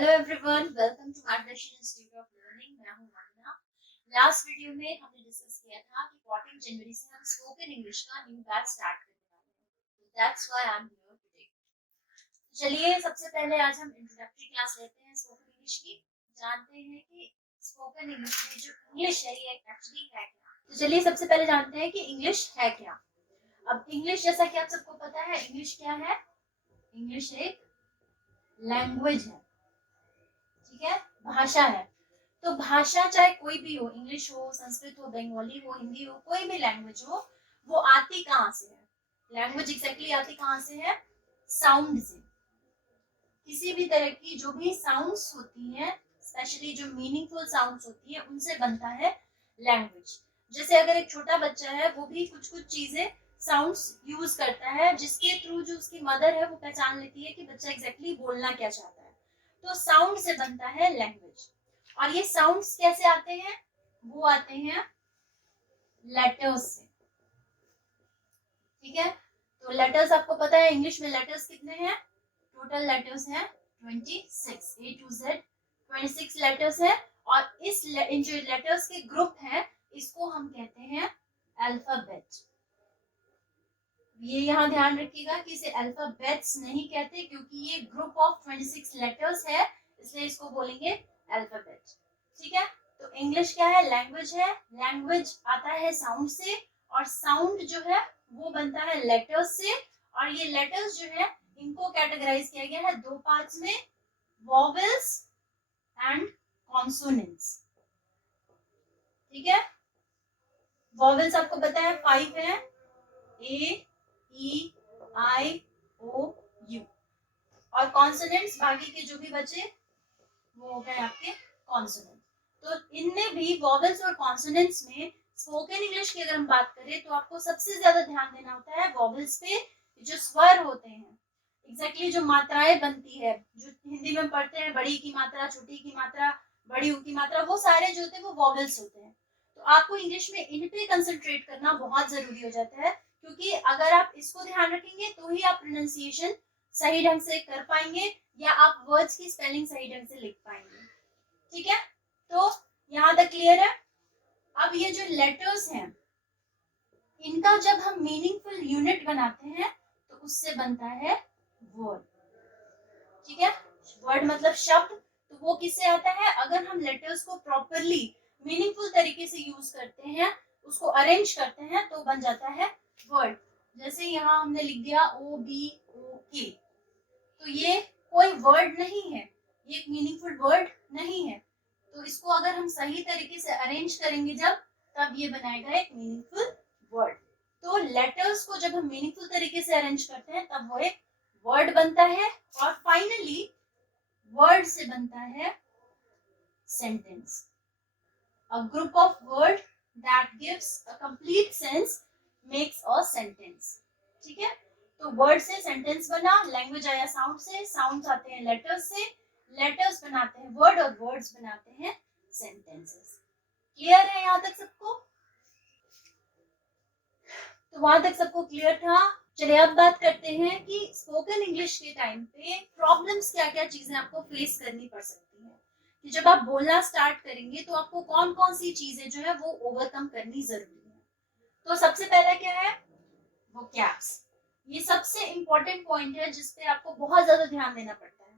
Hello everyone, welcome to मार्गदर्शन institute of learning. मैं हूं वंदना। लास्ट वीडियो में हमने डिस्कस किया था कि 14 जनवरी से हम स्पोकन इंग्लिश का न्यू बैच स्टार्ट करने वाले हैं। That's why I am here today. चलिए सबसे पहले आज हम इंट्रोडक्टरी क्लास लेते हैं स्पोकन इंग्लिश की। जानते हैं कि स्पोकन इंग्लिश में जो इंग्लिश है ये एक्चुअली है क्या। तो चलिए सबसे पहले जानते हैं कि इंग्लिश है क्या। अब इंग्लिश, जैसा कि आप सबको पता है, इंग्लिश क्या है? इंग्लिश एक लैंग्वेज है, ठीक है, भाषा है। तो भाषा चाहे कोई भी हो, इंग्लिश हो, संस्कृत हो, बंगाली हो, हिंदी हो, कोई भी लैंग्वेज हो, वो आती कहाँ से है? लैंग्वेज एग्जैक्टली आती कहाँ से है? साउंड से। किसी भी तरह की जो भी साउंड्स होती हैं, स्पेशली जो मीनिंगफुल साउंड्स होती है, उनसे बनता है लैंग्वेज। जैसे अगर एक छोटा बच्चा है, वो भी कुछ कुछ चीजें साउंड्स यूज करता है, जिसके थ्रू जो उसकी मदर है वो पहचान लेती है कि बच्चा एग्जैक्टली बोलना क्या चाहता है। तो साउंड से बनता है लैंग्वेज। और ये साउंड्स कैसे आते हैं? वो आते हैं लेटर्स से, ठीक है। तो लेटर्स आपको पता है इंग्लिश में लेटर्स कितने हैं? टोटल लेटर्स हैं 26, A to Z 26 लेटर्स हैं। और इन जो लेटर्स के ग्रुप हैं, इसको हम कहते हैं अल्फाबेट। ये यहाँ ध्यान रखिएगा कि इसे अल्फाबेट्स नहीं कहते, क्योंकि ये ग्रुप ऑफ 26 लेटर्स है, इसलिए इसको बोलेंगे अल्फाबेट, ठीक है। तो इंग्लिश क्या है? लैंग्वेज है। लैंग्वेज आता है साउंड से, और साउंड जो है वो बनता है लेटर्स से। और ये लेटर्स जो है, इनको कैटेगराइज किया गया है दो पार्ट्स में, वॉवेल्स एंड कॉन्सोनेंट्स, ठीक है। वॉवेल्स आपको पता है 5 है, ए, ई, आई, ओ, यू। और कॉन्सोनेंट्स बाकी के जो भी बचे वो हो गए आपके कॉन्सोनेंट। तो इनमें भी वॉवेल्स और कॉन्सोनेंट्स में स्पोकन इंग्लिश की अगर हम बात करें, तो आपको सबसे ज्यादा ध्यान देना होता है वॉवेल्स पे। जो स्वर होते हैं, एग्जैक्टली जो मात्राएं बनती है, जो हिंदी में पढ़ते हैं, बड़ी की मात्रा, छोटी की मात्रा, बड़ी की मात्रा, वो सारे जो होते हैं वो वॉवेल्स होते हैं। तो आपको इंग्लिश में इन पे कंसंट्रेट करना बहुत जरूरी हो जाता है, क्योंकि अगर आप इसको ध्यान रखेंगे तो ही आप प्रोनाउंसिएशन सही ढंग से कर पाएंगे, या आप वर्ड्स की स्पेलिंग सही ढंग से लिख पाएंगे, ठीक है। तो यहाँ तक क्लियर है। अब ये जो लेटर्स हैं, इनका जब हम मीनिंगफुल यूनिट बनाते हैं, तो उससे बनता है वर्ड, ठीक है। वर्ड मतलब शब्द। तो वो किससे आता है? अगर हम लेटर्स को प्रॉपरली मीनिंगफुल तरीके से यूज करते हैं, उसको अरेंज करते हैं, तो बन जाता है वर्ड। जैसे यहाँ हमने लिख दिया OBOK, तो ये कोई वर्ड नहीं है, ये एक मीनिंगफुल वर्ड नहीं है। तो इसको अगर हम सही तरीके से अरेंज करेंगे जब, तब ये बनाएगा एक मीनिंगफुल वर्ड। तो लेटर्स को जब हम मीनिंगफुल तरीके से अरेंज करते हैं, तब वो एक वर्ड बनता है। और फाइनली वर्ड से बनता है sentence, a group of word that gives a complete sense makes a sentence, ठीक है। तो वर्ड से सेंटेंस बना, लैंग्वेज आया साउंड से, साउंड्स आते हैं लेटर्स से, लेटर्स बनाते हैं वर्ड, और वर्ड्स बनाते हैं सेंटेंसेस। क्लियर है यहाँ तक सबको? तो वहां तक सबको क्लियर था। चलिए अब बात करते हैं कि स्पोकन इंग्लिश के टाइम पे प्रॉब्लम्स क्या क्या चीजें आपको फेस करनी पड़ सकती है, कि जब आप बोलना स्टार्ट करेंगे तो आपको कौन कौन सी चीजें जो है वो ओवरकम करनी जरूरी है। तो सबसे पहला क्या है? वोकैब्स। ये सबसे इंपॉर्टेंट पॉइंट है जिसपे आपको बहुत ज्यादा ध्यान देना पड़ता है।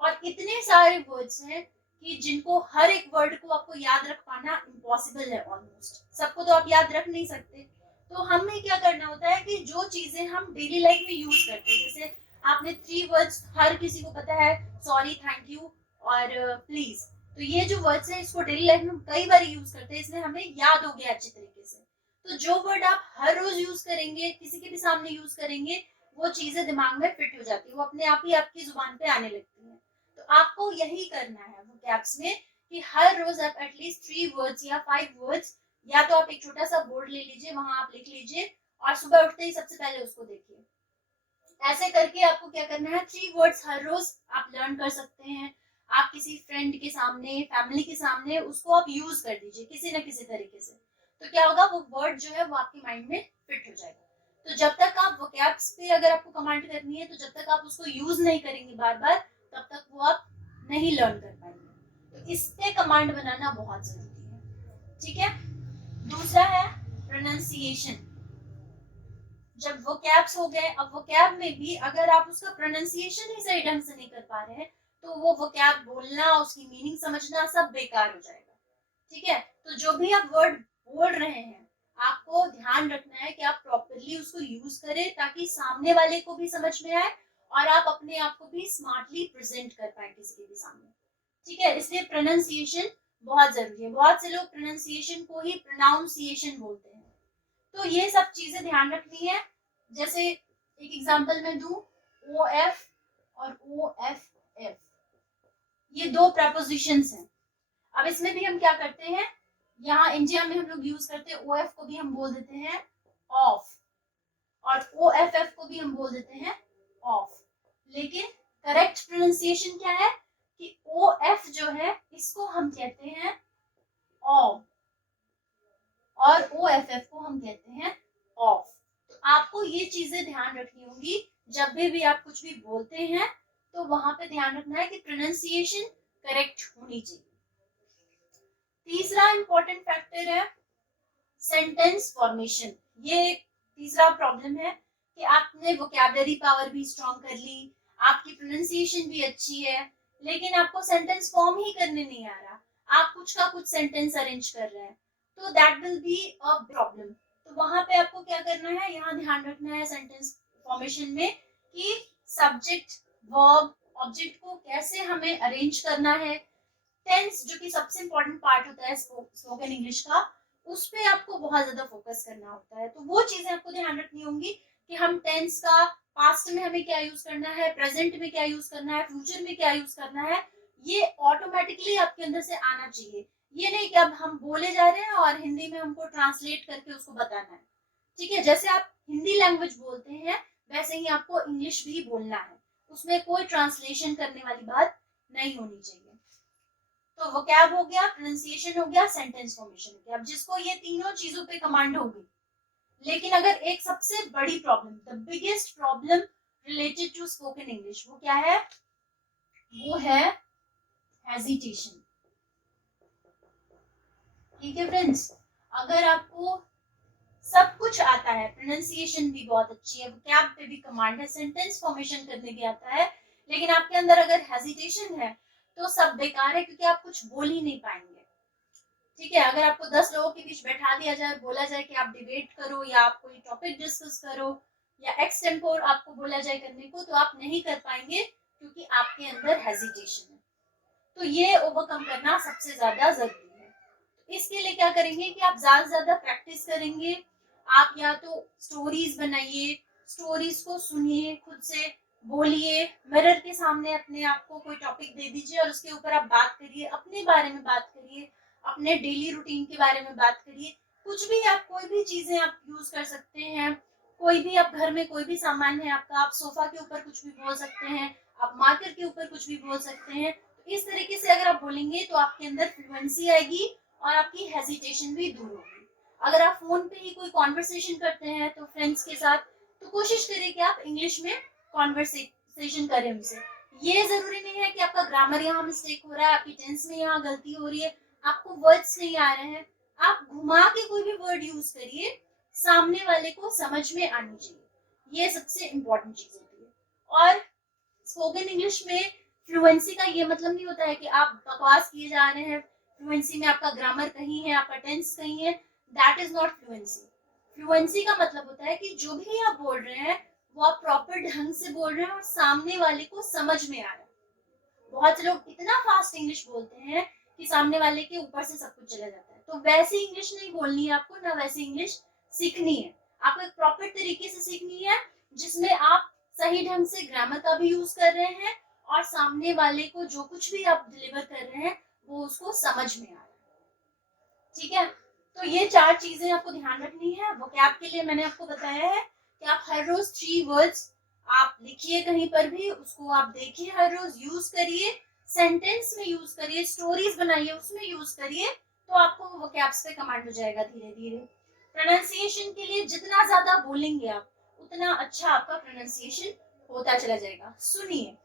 और इतने सारे वर्ड्स हैं कि जिनको हर एक वर्ड को आपको याद रख पाना इम्पॉसिबल है ऑलमोस्ट। सबको तो आप याद रख नहीं सकते। तो हमें क्या करना होता है कि जो चीजें हम डेली लाइफ में यूज करते हैं, जैसे आपने 3 वर्ड्स हर किसी को पता है, सॉरी, थैंक यू और प्लीज। तो ये जो वर्ड्स हैं, इसको डेली लाइफ में कई बार यूज करते हैं, इसलिए हमें याद हो गया अच्छी तरीके से। तो जो वर्ड आप हर रोज यूज करेंगे, किसी के भी सामने यूज करेंगे, वो चीजें दिमाग में फिट हो जाती है, वो अपने आप ही आपकी जुबान पे आने लगती है। तो आपको यही करना है वोकैब्स में, कि हर रोज आप एटलीस्ट 3 वर्ड्स या 5 वर्ड्स, या तो आप एक छोटा सा बोर्ड ले लीजिए, वहां आप लिख लीजिए, और सुबह उठते ही सबसे पहले उसको देखिए। ऐसे करके आपको क्या करना है, 3 वर्ड्स हर रोज आप लर्न कर सकते हैं। आप किसी फ्रेंड के सामने, फैमिली के सामने उसको आप यूज कर दीजिए किसी ना किसी तरीके से। तो क्या होगा, वो वर्ड जो है वो आपके माइंड में फिट हो जाएगा। तो जब तक आप वोकैब्स पे अगर आपको कमांड करनी है, तो जब तक आप उसको यूज नहीं करेंगे बार बार, तब तक वो आप नहीं लर्न कर पाएंगे। तो इस पे कमांड बनाना बहुत जरूरी है, ठीक है। दूसरा है प्रोनाउंसिएशन। जब वोकैब्स हो गए, अब वोकैब में भी अगर आप उसका प्रोनाउंसिएशन ही सही ढंग से नहीं कर पा रहे हैं तो वो वोकैब बोलना, उसकी मीनिंग समझना सब बेकार हो जाएगा, ठीक है। तो जो भी आप वर्ड बोल रहे हैं आपको ध्यान रखना है कि आप प्रॉपरली उसको यूज करें ताकि सामने वाले को भी समझ में आए और आप अपने आप को भी स्मार्टली प्रेजेंट कर पाए किसी के भी सामने, ठीक है। इसलिए प्रोनाउंसिएशन बहुत जरूरी है। बहुत से लोग प्रोनाउंसिएशन को ही प्रोनाउंसिएशन बोलते हैं, तो ये सब चीजें ध्यान रखनी है। जैसे एक एग्जांपल मैं दूं, ओ एफ और ओ एफ एफ, ये दो प्रपोजिशंस हैं। अब इसमें भी हम क्या करते हैं, यहाँ इंडिया में हम लोग यूज करते हैं ओ एफ को भी हम बोल देते हैं ऑफ, और ओ एफ एफ को भी हम बोल देते हैं ऑफ। लेकिन करेक्ट प्रोनाउंसिएशन क्या है कि ओ एफ जो है इसको हम कहते हैं ऑफ और ओ एफ एफ को हम कहते हैं ऑफ। तो आपको ये चीजें ध्यान रखनी होंगी जब भी आप कुछ भी बोलते हैं, तो वहां पे ध्यान रखना है कि प्रोनाउंसिएशन करेक्ट होनी चाहिए। तीसरा इंपॉर्टेंट फैक्टर है सेंटेंस फॉर्मेशन। ये एक तीसरा प्रॉब्लम है कि आपने वोकैबुलरी पावर भी स्ट्रॉन्ग कर ली, आपकी प्रोनाउंसिएशन भी अच्छी है, लेकिन आपको सेंटेंस फॉर्म ही करने नहीं आ रहा, आप कुछ का कुछ सेंटेंस अरेंज कर रहे हैं, तो that will be a problem. तो वहां पे आपको क्या करना है, यहाँ ध्यान रखना है सेंटेंस फॉर्मेशन में कि सब्जेक्ट वर्ब ऑब्जेक्ट को कैसे हमें अरेंज करना है। टेंस जो कि सबसे इंपॉर्टेंट पार्ट होता है स्पोकन इंग्लिश का, उस पे आपको बहुत ज्यादा फोकस करना होता है। तो वो चीजें आपको ध्यान रखनी होंगी कि हम टेंस का पास्ट में हमें क्या यूज करना है, प्रेजेंट में क्या यूज करना है, फ्यूचर में क्या यूज करना है, ये ऑटोमेटिकली आपके अंदर से आना चाहिए। ये नहीं कि अब हम बोले जा रहे हैं और हिंदी में हमको ट्रांसलेट करके उसको बताना है, ठीक है। जैसे आप हिंदी लैंग्वेज बोलते हैं वैसे ही आपको इंग्लिश भी बोलना है, उसमें कोई ट्रांसलेशन करने वाली बात नहीं होनी चाहिए। तो वोकैब हो गया, प्रोनाउंसिएशन हो गया, सेंटेंस फॉर्मेशन हो गया। अब जिसको ये तीनों चीजों पे कमांड होगी, लेकिन अगर एक सबसे बड़ी problem, the biggest problem related to spoken English, वो क्या है, वो है हेजिटेशन, ठीक है फ्रेंड्स। अगर आपको सब कुछ आता है, प्रोनाउंसिएशन भी बहुत अच्छी है, वोकैब पे भी कमांड है, सेंटेंस फॉर्मेशन करने भी आता है, लेकिन आपके अंदर अगर हेजिटेशन है तो सब बेकार है, क्योंकि आप कुछ बोल ही नहीं पाएंगे, ठीक है। अगर आपको 10 लोगों के बीच बैठा दिया जाए, बोला जाए कि आप डिबेट करो या आप कोई टॉपिक डिस्कस करो या एक्स टेम्पोर आपको बोला जाए करने को, तो आप नहीं कर पाएंगे क्योंकि आपके अंदर हेजिटेशन है। तो ये ओवरकम करना सबसे ज्यादा जरूरी है। इसके लिए क्या करेंगे कि आप ज्यादा से ज्यादा प्रैक्टिस करेंगे। आप या तो स्टोरीज बनाइए, स्टोरीज को सुनिए, खुद से बोलिए, मिरर के सामने अपने आप को कोई टॉपिक दे दीजिए और उसके ऊपर आप बात करिए, अपने बारे में बात करिए, अपने डेली रूटीन के बारे में बात करिए। कुछ भी, आप कोई भी चीजें आप यूज कर सकते हैं, कोई भी आप घर में कोई भी सामान है आपका, आप सोफा के ऊपर कुछ भी बोल सकते हैं, आप मार्कर के ऊपर कुछ भी बोल सकते हैं। तो इस तरीके से अगर आप बोलेंगे तो आपके अंदर फ्लुएंसी आएगी और आपकी हेजिटेशन भी दूर होगी। अगर आप फोन पे ही कोई कॉन्वर्सेशन करते हैं तो फ्रेंड्स के साथ, तो कोशिश करिए कि आप इंग्लिश में कॉन्वर्सेशन करें उनसे। ये जरूरी नहीं है कि आपका ग्रामर यहाँ मिस्टेक हो रहा है, आपकी टेंस में यहाँ गलती हो रही है, आपको वर्ड्स नहीं आ रहे हैं, आप घुमा के कोई भी वर्ड यूज करिए, सामने वाले को समझ में आनी चाहिए। ये सबसे इम्पोर्टेंट चीज होती है। और स्पोकन इंग्लिश में फ्लुएंसी का ये मतलब नहीं होता है कि आप बकवास किए जा रहे हैं, फ्लुएंसी में आपका ग्रामर कहीं है, आपका टेंस कहीं है, that is not fluency. Fluency का मतलब होता है कि जो भी आप बोल रहे हैं वो आप प्रॉपर ढंग से बोल रहे हैं और सामने वाले को समझ में आ रहा है। बहुत से लोग इतना फास्ट इंग्लिश बोलते हैं कि सामने वाले के ऊपर से सब कुछ चला जाता है। तो वैसी इंग्लिश नहीं बोलनी है आपको, ना वैसी इंग्लिश सीखनी है। आपको एक प्रॉपर तरीके से सीखनी है जिसमें आप सही ढंग से ग्रामर का भी यूज कर रहे हैं और सामने वाले को जो कुछ भी आप डिलीवर कर रहे हैं वो उसको समझ में आ रहा है, ठीक है। तो ये 4 चीजें आपको ध्यान रखनी है। वोकैब के लिए मैंने आपको बताया है कि आप हर रोज 3 वर्ड्स आप लिखिए, कहीं पर भी उसको आप देखिए, हर रोज यूज करिए, सेंटेंस में यूज करिए, स्टोरीज बनाइए, उसमें यूज करिए, तो आपको वोकैब्स पे कमांड हो जाएगा धीरे धीरे। प्रोनाउंसिएशन के लिए जितना ज्यादा बोलेंगे आप उतना अच्छा आपका प्रोनाउंसिएशन होता चला जाएगा। सुनिए,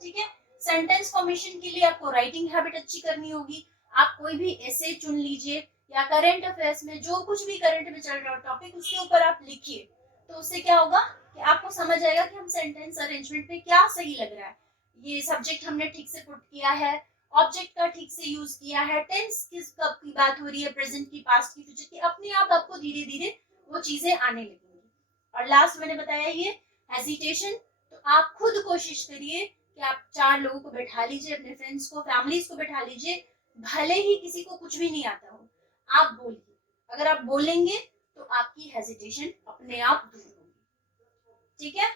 ठीक है। सेंटेंस फॉर्मेशन के लिए आपको राइटिंग हैबिट अच्छी करनी होगी। आप कोई भी ऐसे चुन लीजिए या करंट अफेयर्स में जो कुछ भी करंट में चल रहा हो टॉपिक, उसके ऊपर आप लिखिए। तो उससे क्या होगा कि आपको समझ आएगा कि हम सेंटेंस अरेंजमेंट में क्या सही लग रहा है, ये सब्जेक्ट हमने ठीक से पुट किया है, ऑब्जेक्ट का ठीक से यूज किया है, टेंस किस कब की बात हो रही है, प्रेजेंट की, पास्ट की, फ्यूचर की, अपने आप आपको धीरे धीरे वो चीजें आने लगेंगी। और लास्ट मैंने बताया ये हेजिटेशन, तो आप खुद कोशिश करिए कि आप 4 लोगों को बैठा लीजिए, अपने फ्रेंड्स को, फैमिलीज को बैठा लीजिए, भले ही किसी को कुछ भी नहीं आता हो, आप बोलिए। अगर आप बोलेंगे तो आपकी हेजिटेशन अपने आप दूर होगी। ठीक है,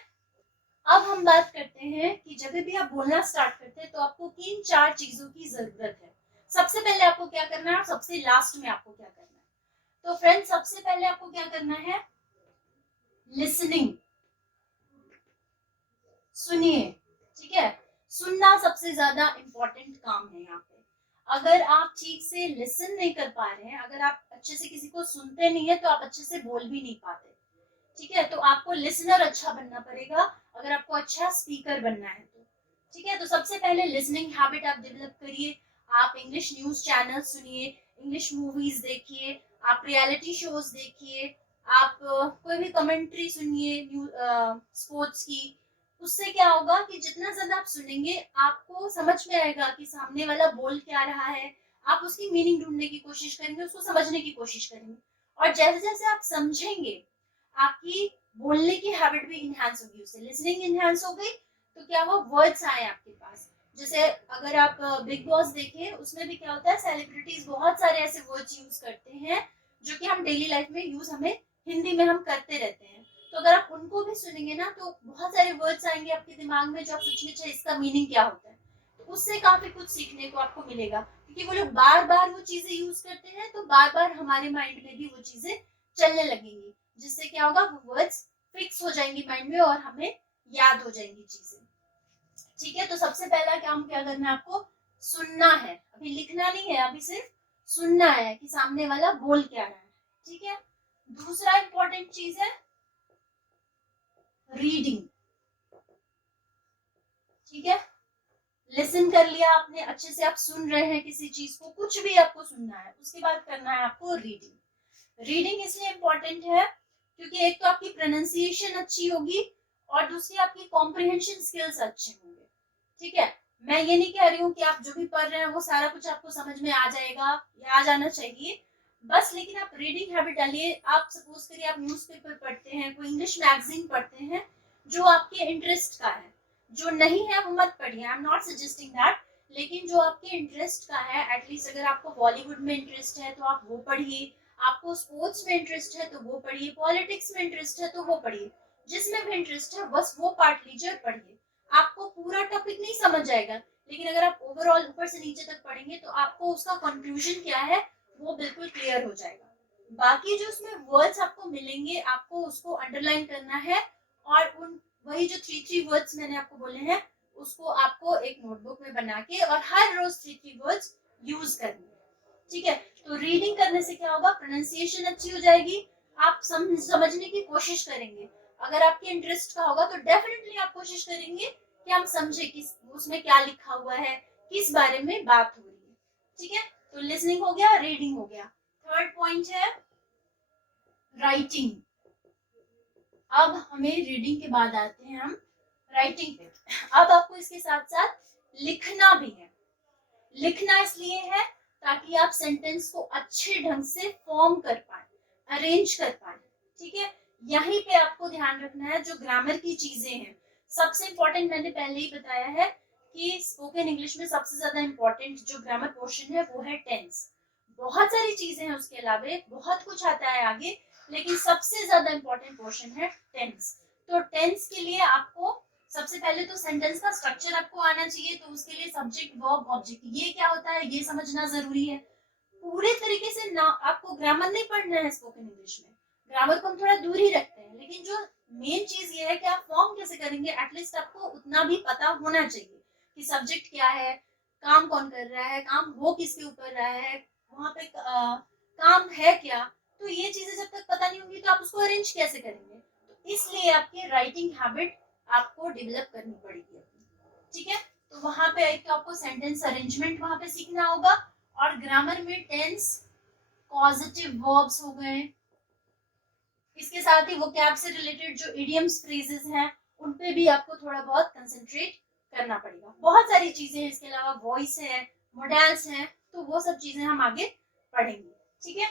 अब हम बात करते हैं कि जब भी आप बोलना स्टार्ट करते हैं तो आपको किन 4 चीजों की जरूरत है। सबसे पहले आपको क्या करना है और सबसे लास्ट में आपको क्या करना है। तो फ्रेंड्स, सबसे पहले आपको क्या करना है, लिसनिंग, सुनिए। ठीक है, सुनना सबसे ज्यादा इंपॉर्टेंट काम है यहाँ पे। अगर आप ठीक से लिसन नहीं कर पा रहे हैं, अगर आप अच्छे से किसी को सुनते नहीं है, तो आप अच्छे से बोल भी नहीं पाते। ठीक है, तो आपको लिसनर अच्छा बनना पड़ेगा अगर आपको अच्छा स्पीकर बनना है तो। ठीक है, तो सबसे पहले लिसनिंग हैबिट आप डेवलप करिए। आप इंग्लिश न्यूज चैनल सुनिए, इंग्लिश मूवीज देखिए, आप रियलिटी शोज देखिए, आप कोई भी कमेंट्री सुनिए स्पोर्ट्स की। उससे क्या होगा कि जितना ज्यादा आप सुनेंगे, आपको समझ में आएगा कि सामने वाला बोल क्या रहा है। आप उसकी मीनिंग ढूंढने की कोशिश करेंगे, उसको समझने की कोशिश करेंगे, और जैसे जैसे आप समझेंगे, आपकी बोलने की हैबिट भी इनहेंस होगी। उससे लिसनिंग इनहेंस हो गई, तो क्या वो वर्ड्स आए आपके पास। जैसे अगर आप बिग बॉस देखें, उसमें भी क्या होता है, सेलिब्रिटीज बहुत सारे ऐसे वर्ड्स यूज करते हैं जो कि हम डेली लाइफ में यूज हमें हिंदी में हम करते रहते हैं। तो अगर आप उनको भी सुनेंगे ना, तो बहुत सारे वर्ड्स आएंगे आपके दिमाग में जो आप सोचेंगे अच्छा इसका मीनिंग क्या होता है। तो उससे काफी कुछ सीखने को आपको मिलेगा, क्योंकि वो लोग बार बार वो चीजें यूज करते हैं, तो बार बार हमारे माइंड में भी वो चीजें चलने लगेंगी, जिससे क्या होगा, वो वर्ड्स फिक्स हो जाएंगी माइंड में और हमें याद हो जाएंगी चीजें। ठीक है, तो सबसे पहला काम क्या करना है आपको, सुनना है। अभी लिखना नहीं है, अभी सिर्फ सुनना है कि सामने वाला बोल क्या रहा है। ठीक है, दूसरा इंपॉर्टेंट चीज है रीडिंग। ठीक है, लिसन कर लिया आपने, अच्छे से आप सुन रहे हैं किसी चीज को, कुछ भी आपको सुनना है, उसके बाद करना है आपको रीडिंग। रीडिंग इसलिए इम्पोर्टेंट है क्योंकि एक तो आपकी प्रोनाउंसिएशन अच्छी होगी और दूसरी आपकी कॉम्प्रिहेंशन स्किल्स अच्छे होंगे। ठीक है, मैं ये नहीं कह रही हूँ कि आप जो भी पढ़ रहे हैं वो सारा कुछ आपको समझ में आ जाएगा या आ जाना चाहिए बस, लेकिन आप रीडिंग हैबिट डालिए। आप सपोज करिए आप न्यूज़पेपर पढ़ते हैं, कोई इंग्लिश मैगजीन पढ़ते हैं जो आपके इंटरेस्ट का है, जो नहीं है वो मत पढ़िए, I am not suggesting that. लेकिन जो आपके इंटरेस्ट का है, एटलीस्ट अगर आपको बॉलीवुड में इंटरेस्ट है तो आप वो पढ़िए, आपको स्पोर्ट्स में इंटरेस्ट है तो वो पढ़िए, पॉलिटिक्स में इंटरेस्ट है तो वो पढ़िए, जिसमें भी इंटरेस्ट है बस वो पार्ट लीजिए और पढ़िए। आपको पूरा टॉपिक नहीं समझ आएगा, लेकिन अगर आप ओवरऑल ऊपर से नीचे तक पढ़ेंगे तो आपको उसका कंक्लूजन क्या है वो बिल्कुल क्लियर हो जाएगा। बाकी जो उसमें वर्ड्स आपको मिलेंगे, आपको उसको अंडरलाइन करना है, और उन वही जो 3 वर्ड्स मैंने आपको बोले हैं उसको आपको एक नोटबुक में बना के और हर रोज 3 वर्ड्स यूज करने हैं। ठीक है, तो रीडिंग करने से क्या होगा, प्रोनाउंसिएशन अच्छी हो जाएगी, आप समझने की कोशिश करेंगे। अगर आपके इंटरेस्ट का होगा तो डेफिनेटली आप कोशिश करेंगे कि हम समझे कि उसमें क्या लिखा हुआ है, किस बारे में बात हो रही है। ठीक है, तो लिसनिंग हो गया, रीडिंग हो गया। थर्ड पॉइंट है राइटिंग। अब हमें रीडिंग के बाद आते हैं हम राइटिंग पे। अब आपको इसके साथ साथ लिखना भी है। लिखना इसलिए है ताकि आप सेंटेंस को अच्छे ढंग से फॉर्म कर पाए, अरेंज कर पाए। ठीक है, यहीं पे आपको ध्यान रखना है जो ग्रामर की चीजें हैं। सबसे इंपॉर्टेंट मैंने पहले ही बताया है कि स्पोकन इंग्लिश में सबसे ज्यादा इंपॉर्टेंट जो ग्रामर पोर्शन है वो है टेंस। बहुत सारी चीजें हैं उसके अलावा, बहुत कुछ आता है आगे, लेकिन सबसे ज्यादा इंपॉर्टेंट पोर्शन है टेंस। तो टेंस के लिए आपको सबसे पहले तो सेंटेंस का स्ट्रक्चर आपको आना चाहिए, तो उसके लिए सब्जेक्ट वर्ब ऑब्जेक्ट ये क्या होता है ये समझना जरूरी है। पूरे तरीके से ना आपको ग्रामर नहीं पढ़ना है स्पोकन इंग्लिश में, ग्रामर को हम थोड़ा दूर ही रखते हैं, लेकिन जो मेन चीज ये है कि आप फॉर्म कैसे करेंगे, एटलीस्ट आपको उतना भी पता होना चाहिए कि सब्जेक्ट क्या है, काम कौन कर रहा है, काम हो किसके ऊपर रहा है, वहां पे काम है क्या। तो ये चीजें जब तक पता नहीं होंगी तो आप उसको अरेंज कैसे करेंगे। तो इसलिए आपकी राइटिंग हैबिट आपको डेवलप करनी पड़ेगी। ठीक है, तो वहां पे एक तो आपको सेंटेंस अरेंजमेंट वहां पे सीखना होगा, और ग्रामर में टेंस, पॉजिटिव वर्ब्स हो गए, इसके साथ ही वोकैब से रिलेटेड जो इडियम्स फ्रेजेस हैं उन पे भी आपको थोड़ा बहुत कंसंट्रेट करना पड़ेगा। बहुत सारी चीजें हैं, इसके अलावा वॉइस है, मॉडल्स हैं, तो वो सब चीजें हम आगे पढ़ेंगे। ठीक है,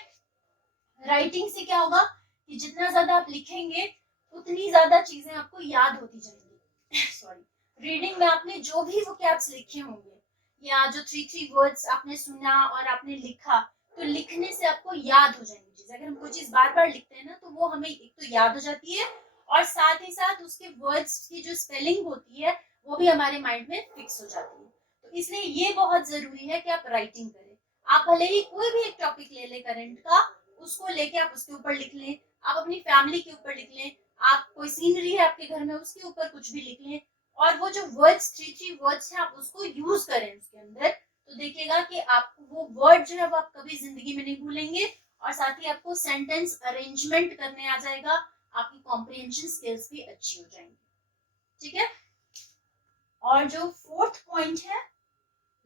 राइटिंग से क्या होगा कि जितना ज्यादा आप लिखेंगे उतनी ज्यादा चीजें आपको याद होती जाएंगी। सॉरी, रीडिंग में आपने जो भी वोकैब्स लिखे होंगे या जो 3 वर्ड्स आपने सुना और आपने लिखा, तो लिखने से आपको याद हो जाएंगी चीज। अगर हम कोई चीज बार बार लिखते हैं ना, तो वो हमें एक तो याद हो जाती है, और साथ ही साथ उसके वर्ड्स की जो स्पेलिंग होती है वो भी हमारे माइंड में फिक्स हो जाती है। तो इसलिए ये बहुत जरूरी है कि आप राइटिंग करें। आप भले ही कोई भी एक टॉपिक ले लें करंट का, उसको लेके आप उसके ऊपर लिख लें, आप अपनी फैमिली के ऊपर लिख लें, आप कोई सीनरी है आपके घर में उसके ऊपर कुछ भी लिख लें, और वो जो वर्ड्स 3 वर्ड्स हैं आप उसको यूज करें उसके अंदर, तो देखिएगा कि आपको वो वर्ड जो है वो आप कभी जिंदगी में नहीं भूलेंगे, और साथ ही आपको सेंटेंस अरेंजमेंट करने आ जाएगा, आपकी कॉम्प्रिहेंशन स्किल्स भी अच्छी हो जाएंगी। ठीक है, और जो 4th पॉइंट है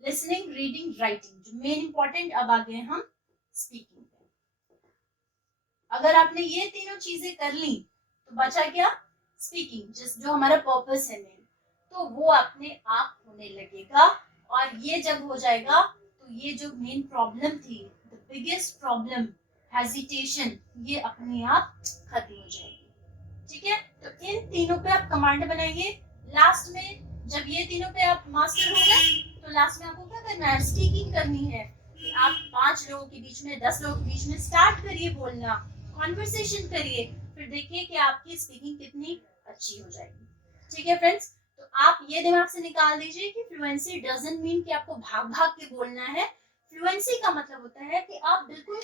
लिसनिंग, रीडिंग, राइटिंग, जो मेन इंपॉर्टेंट, अब आ गए हम स्पीकिंग। अगर आपने ये तीनों चीजें कर ली तो बचा क्या, स्पीकिंग, जो हमारा पर्पस है मेन, तो वो अपने आप होने लगेगा। और ये जब हो जाएगा तो ये जो मेन प्रॉब्लम थी, द बिगेस्ट प्रॉब्लम, हेजिटेशन, ये अपने आप खत्म हो जाएगी। ठीक है, तो इन तीनों पे आप कमांड बनाइए। लास्ट में जब ये तीनों पे आप मास्टर हो गए, तो लास्ट में आपको क्या करना है, स्पीकिंग करनी है, कि आप 5 लोगों के बीच में, 10 लोगों के बीच में स्टार्ट करिए बोलना, कॉन्वर्सेशन करिए, फिर देखिए कि आपकी स्पीकिंग कितनी अच्छी हो जाएगी। ठीक है फ्रेंड्स, तो आप ये दिमाग से निकाल दीजिए कि फ्लुएंसी डजंट मीन कि आपको भाग भाग के बोलना है। फ्लुएंसी का मतलब होता है कि आप बिल्कुल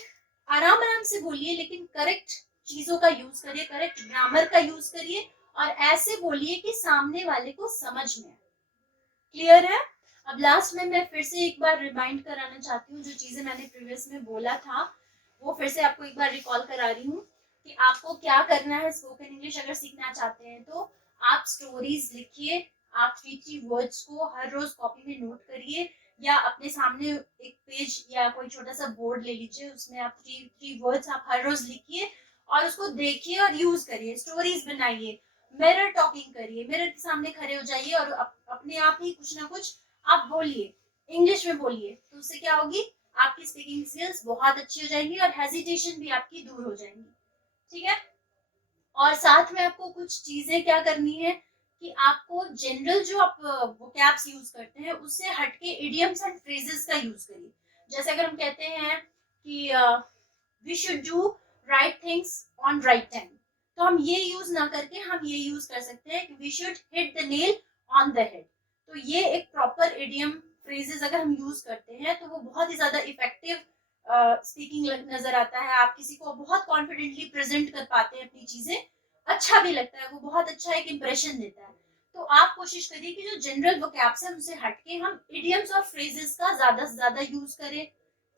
आराम आराम से बोलिए, लेकिन करेक्ट चीजों का यूज करिए, करेक्ट ग्रामर का यूज करिए, और ऐसे बोलिए कि सामने वाले को समझ में आए। क्लियर है? अब लास्ट में मैं फिर से एक बार रिमाइंड कराना चाहती हूँ, जो चीजें मैंने प्रीवियस में बोला था वो फिर से आपको एक बार रिकॉल करा रही हूँ, कि आपको क्या करना है स्पोकन इंग्लिश अगर सीखना चाहते हैं तो आप स्टोरीज लिखिए, आप 3 वर्ड्स को हर रोज कॉपी में नोट करिए, या अपने सामने एक पेज या कोई छोटा सा बोर्ड ले लीजिए, उसमें आप 3 वर्ड्स आप हर रोज लिखिए और उसको देखिए और यूज करिए। स्टोरीज बनाइए, मिरर टॉकिंग करिए, मिरर के सामने खड़े हो जाइए और अपने आप ही कुछ ना कुछ आप बोलिए, इंग्लिश में बोलिए, तो उससे क्या होगी, आपकी स्पीकिंग स्किल्स बहुत अच्छी हो जाएंगी और हेजिटेशन भी आपकी दूर हो जाएंगी। ठीक है, और साथ में आपको कुछ चीजें क्या करनी है, कि आपको जनरल जो आप वोकैब्स यूज करते हैं उससे हटके इडियम्स एंड फ्रेजेस का यूज करिए। जैसे अगर हम कहते हैं कि we should do right things on right time, तो हम ये यूज ना करके हम ये यूज कर सकते हैं कि we should hit the nail on the head. तो ये एक प्रॉपर इडियम फ्रेजेस अगर हम यूज करते हैं तो वो बहुत ही ज्यादा इफेक्टिव स्पीकिंग नजर आता है। आप किसी को बहुत कॉन्फिडेंटली प्रेजेंट कर पाते हैं अपनी चीजें, अच्छा भी लगता है, वो बहुत अच्छा एक इंप्रेशन देता है। तो आप कोशिश करिए कि जो जनरल वोकैब्स है उनसे हटके हम इडियम्स और फ्रेजेस का ज्यादा से ज्यादा यूज करें।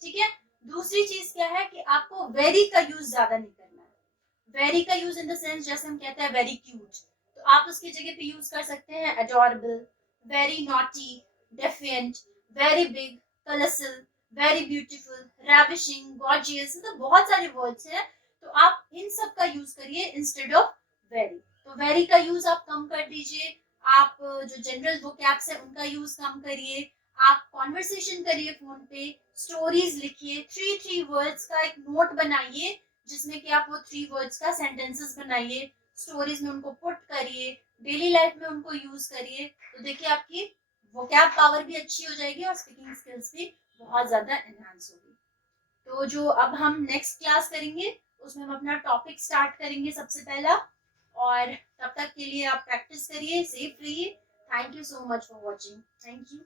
ठीक है, दूसरी चीज क्या है कि आपको वेरी का यूज ज्यादा नहीं करना है। वेरी का यूज इन द सेंस, जैसे हम कहते हैं वेरी क्यूट, तो आप उसकी जगह पे यूज कर सकते हैं adorable, very naughty, defiant, very big, colourful, very beautiful, ravishing, gorgeous, मतलब बहुत सारे वर्ड्स हैं, तो आप इन सब का यूज करिए इंस्टेड ऑफ वेरी। तो वेरी का यूज आप कम कर दीजिए, आप जो जनरल वोकैब्स है उनका यूज कम करिए, आप कॉन्वर्सेशन करिए फोन पे, स्टोरीज लिखिए, 3 वर्ड्स का एक नोट बनाइए जिसमें कि आप वो 3 वर्ड्स का सेंटेंसेस बनाइए, स्टोरीज में उनको पुट करिए, डेली लाइफ में उनको यूज करिए, तो देखिए आपकी वोकैब पावर भी अच्छी हो जाएगी और स्पीकिंग स्किल्स भी बहुत ज्यादा एनहांस होगी। तो जो अब हम नेक्स्ट क्लास करेंगे उसमें हम अपना टॉपिक स्टार्ट करेंगे सबसे पहला, और तब तक के लिए आप प्रैक्टिस करिए, सेफ रहिए। Thank you so much for watching. Thank you.